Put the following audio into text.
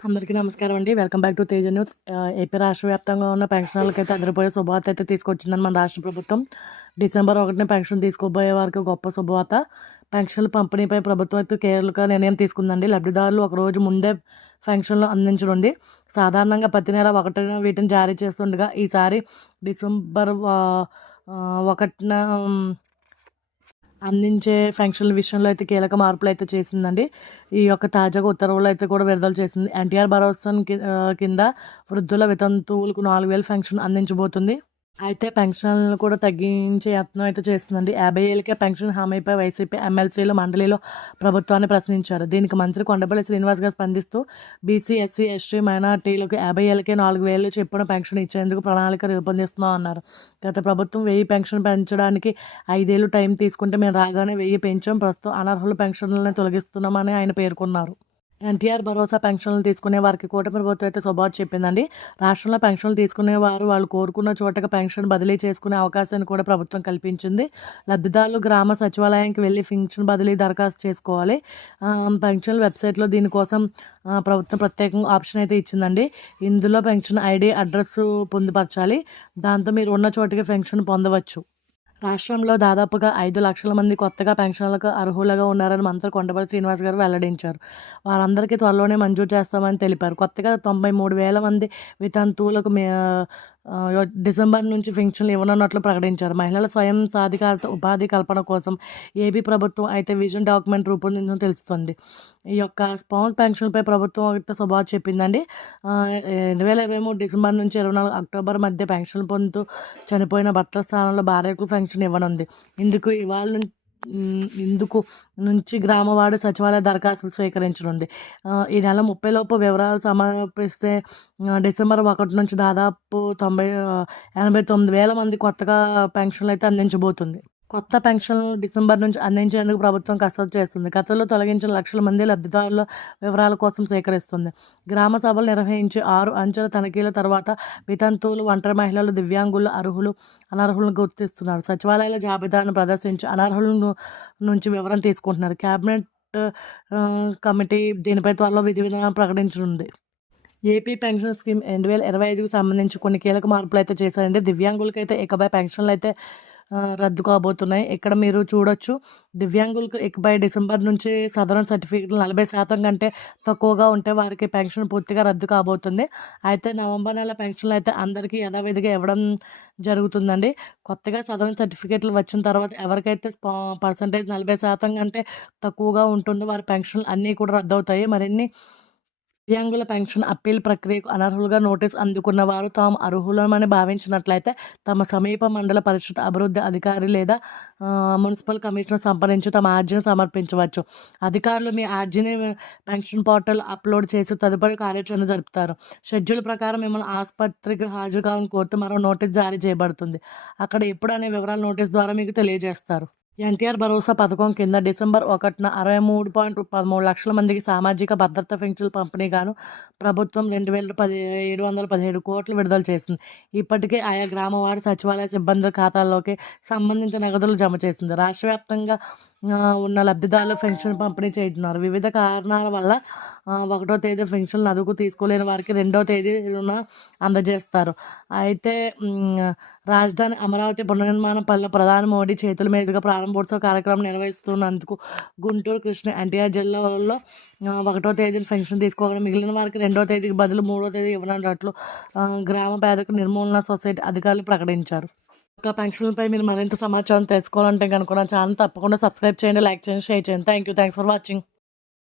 అందరికీ నమస్కారం అండి. Welcome back to Teja news. AP రాష్ట్ర వ్యాప్తంగా ఉన్న పెన్షనర్లకు అయితే అదిరిపోయే శుభవార్త అయితే తీసుకొచ్చిందని మన రాష్ట్ర ప్రభుత్వం. డిసెంబర్ ఒకటిన పెన్షన్ తీసుకోబోయే వారికి గొప్ప శుభవార్త. పెన్షన్ల పంపిణీపై ప్రభుత్వం అయితే కేర్లుగా నిర్ణయం తీసుకుందండి. లబ్ధిదారులు ఒక రోజు ముందే పెన్షన్లు అందించనుంది సాధారణంగా ప్రతి నెల ఒకటిన వీటిని జారీ చేస్తుండగా ఈసారి డిసెంబర్ ఒకటిన అందించే ఫంక్షన్ల విషయంలో అయితే కీలక మార్పులు అయితే చేసిందండి. ఈ యొక్క తాజాగా ఉత్తర్వులు అయితే కూడా విడుదల చేసింది. ఎన్టీఆర్ భరోసా కింద వృద్ధుల వితంతువులకు నాలుగు వేలు ఫంక్షన్ అందించబోతుంది. అయితే పెన్షన్లు కూడా తగ్గించే యత్నం అయితే చేస్తుందండి. యాభై ఏళ్ళకే పెన్షన్ హామీపై వైసీపీ ఎమ్మెల్సీలు మండలిలో ప్రభుత్వాన్ని ప్రశ్నించారు. దీనికి మంత్రి కొండపల్లి శ్రీనివాస్ గారు స్పందిస్తూ బీసీ ఎస్సీ ఎస్టీ మైనార్టీలకు యాభై ఏళ్ళకే నాలుగు వేలు చొప్పున పెన్షన్ ఇచ్చేందుకు ప్రణాళిక రూపొందిస్తున్నాం అన్నారు. గత ప్రభుత్వం వెయ్యి పెన్షన్ పెంచడానికి ఐదేళ్ళు టైం తీసుకుంటే మేము రాగానే వెయ్యి పెంచాం. ప్రస్తుతం అనర్హుల పెన్షన్లను తొలగిస్తున్నామని ఆయన పేర్కొన్నారు. ఎన్టీఆర్ భరోసా పెన్షన్లు తీసుకునే వారికి కూటమి ప్రభుత్వం అయితే స్వభావం చెప్పిందండి. రాష్ట్రంలో పెన్షన్లు తీసుకునే వారు వాళ్ళు కోరుకున్న చోటకు పెన్షన్ బదిలీ చేసుకునే అవకాశాన్ని కూడా ప్రభుత్వం కల్పించింది. లబ్ధిదారులు గ్రామ సచివాలయానికి వెళ్ళి పెన్షన్ బదిలీ దరఖాస్తు చేసుకోవాలి. పెన్షన్ వెబ్సైట్లో దీనికోసం ప్రభుత్వం ప్రత్యేకంగా ఆప్షన్ అయితే ఇచ్చిందండి. ఇందులో పెన్షన్ ఐడి అడ్రస్ పొందుపరచాలి. దాంతో మీరు ఉన్న చోటుకి పెన్షన్ పొందవచ్చు. రాష్ట్రంలో దాదాపుగా ఐదు లక్షల మంది కొత్తగా పెన్షన్లకు అర్హులుగా ఉన్నారని మంత్రి కొండపల్లి శ్రీనివాస్ గారు వెల్లడించారు. వారందరికీ త్వరలోనే మంజూరు చేస్తామని తెలిపారు. కొత్తగా తొంభై మూడు వేల మంది వితంతువులకు మే డిసెంబర్ నుంచి పెన్షన్లు ఇవ్వనున్నట్లు ప్రకటించారు. మహిళల స్వయం సాధికారత ఉపాధి కల్పన కోసం ఏపీ ప్రభుత్వం అయితే విజన్ డాక్యుమెంట్ రూపొందించడం తెలుస్తుంది. ఈ యొక్క స్పౌన్స్ పెన్షన్పై ప్రభుత్వం అయితే శుభార్త చెప్పిందండి. రెండు వేల ఇరవై మూడు డిసెంబర్ నుంచి ఇరవై నాలుగు అక్టోబర్ మధ్య పెన్షన్ పొందుతూ చనిపోయిన భర్తల స్థానంలో భార్యకు పెన్షన్ ఇవ్వనుంది. ఇందుకు ఇవాళ ఇందుకు నుంచి గ్రామవాడ సచివాలయ దరఖాస్తులు స్వీకరించనుంది. ఈ నెల ముప్పై లోపు వివరాలు సమర్పిస్తే డిసెంబర్ ఒకటి నుంచి దాదాపు తొంభై ఎనభై తొమ్మిది వేల మంది కొత్తగా పెన్షన్లు అయితే అందించబోతుంది. కొత్త పెన్షన్లు డిసెంబర్ నుంచి అందించేందుకు ప్రభుత్వం కసరత్తు చేస్తుంది. గతంలో తొలగించిన లక్షల మంది లబ్ధిదారుల వివరాల కోసం సేకరిస్తుంది. గ్రామ సభలు నిర్వహించి ఆరు అంచెల తనిఖీల తర్వాత వితంతువులు ఒంటరి మహిళలు దివ్యాంగులు అర్హులు అనర్హులను గుర్తిస్తున్నారు. సచివాలయాల జాబితాను ప్రదర్శించి అనర్హులను నుంచి వివరం తీసుకుంటున్నారు. కేబినెట్ కమిటీ దీనిపై త్వరలో విధి విధానం ప్రకటించనుంది. ఏపీ పెన్షన్ స్కీమ్ రెండు వేల ఇరవై ఐదుకు సంబంధించి కొన్ని కీలక మార్పులు అయితే చేశారండి. దివ్యాంగులకైతే ఇకపై పెన్షన్లు అయితే రద్దు కాబోతున్నాయి ఇక్కడ మీరు చూడొచ్చు దివ్యాంగులకు ఇకపై డిసెంబర్ నుంచి సదరన్ సర్టిఫికేట్లు నలభై శాతం కంటే తక్కువగా ఉంటే వారికి పెన్షన్ పూర్తిగా రద్దు కాబోతుంది. అయితే నవంబర్ నెల పెన్షన్లు అయితే అందరికీ యథావిధిగా ఇవ్వడం జరుగుతుందండి. కొత్తగా సదరన్ సర్టిఫికేట్లు వచ్చిన తర్వాత ఎవరికైతే పర్సంటేజ్ నలభై శాతం కంటే తక్కువగా ఉంటుందో వారి పెన్షన్లు అన్నీ కూడా రద్దు అవుతాయి మరిన్ని దివ్యాంగుల పెన్షన్ అప్పీల్ ప్రక్రియకు అనర్హులుగా నోటీస్ అందుకున్న వారు తాము అర్హులమని భావించినట్లయితే తమ సమీప మండల పరిషత్ అభివృద్ధి అధికారి లేదా మున్సిపల్ కమిషనర్ సంప్రదించి తమ అర్జీని సమర్పించవచ్చు. అధికారులు మీ అర్జీని పెన్షన్ పోర్టల్ అప్లోడ్ చేసి తదుపరి కార్యాచరణ జరుపుతారు. షెడ్యూల్ ప్రకారం మిమ్మల్ని ఆసుపత్రికి హాజరు కావాలని కోరుతూ మరో నోటీస్ జారీ చేయబడుతుంది. అక్కడ ఎప్పుడు అనే వివరాలు నోటీస్ ద్వారా మీకు తెలియజేస్తారు. ఎన్టీఆర్ భరోసా పథకం కింద డిసెంబర్ ఒకటిన అరవై మూడు పాయింట్ పదమూడు లక్షల మందికి సామాజిక భద్రత పెన్షన్ల పంపిణీ గాను ప్రభుత్వం రెండు వేల పది ఏడు వందల పదిహేడు కోట్లు విడుదల చేసింది. ఇప్పటికే ఆయా గ్రామవారి సచివాలయ సిబ్బంది ఖాతాల్లోకి సంబంధించిన నగదులు జమ చేసింది. రాష్ట్ర వ్యాప్తంగా ఉన్న లబ్ధిదారులు పెన్షన్ పంపిణీ చేస్తున్నారు వివిధ కారణాల వల్ల ఒకటో తేదీ పెన్షన్లు అదుపు తీసుకోలేని వారికి రెండో తేదీన అందజేస్తారు. అయితే రాజధాని అమరావతి పునర్నిర్మాణ పనులు ప్రధాని మోడీ చేతుల మీదుగా ప్రారంభోత్సవ కార్యక్రమం నిర్వహిస్తున్నందుకు గుంటూరు కృష్ణ ఎన్టీఆర్ జిల్లాలో ఒకటో తేదీన పెన్షన్ తీసుకోవాలి మిగిలిన వారికి రెండో తేదీకి బదులు మూడో తేదీ ఇవ్వనున్నట్లు గ్రామ పేదకు నిర్మూలన సొసైటీ అధికారులు ప్రకటించారు. ఒక పెన్షన్లపై మీరు మరింత సమాచారం తెలుసుకోవాలంటే కనుక నా ఛానల్ తప్పకుండా సబ్స్క్రైబ్ చేయండి లైక్ చేయండి షేర్ చేయండి. Thank you thanks for watching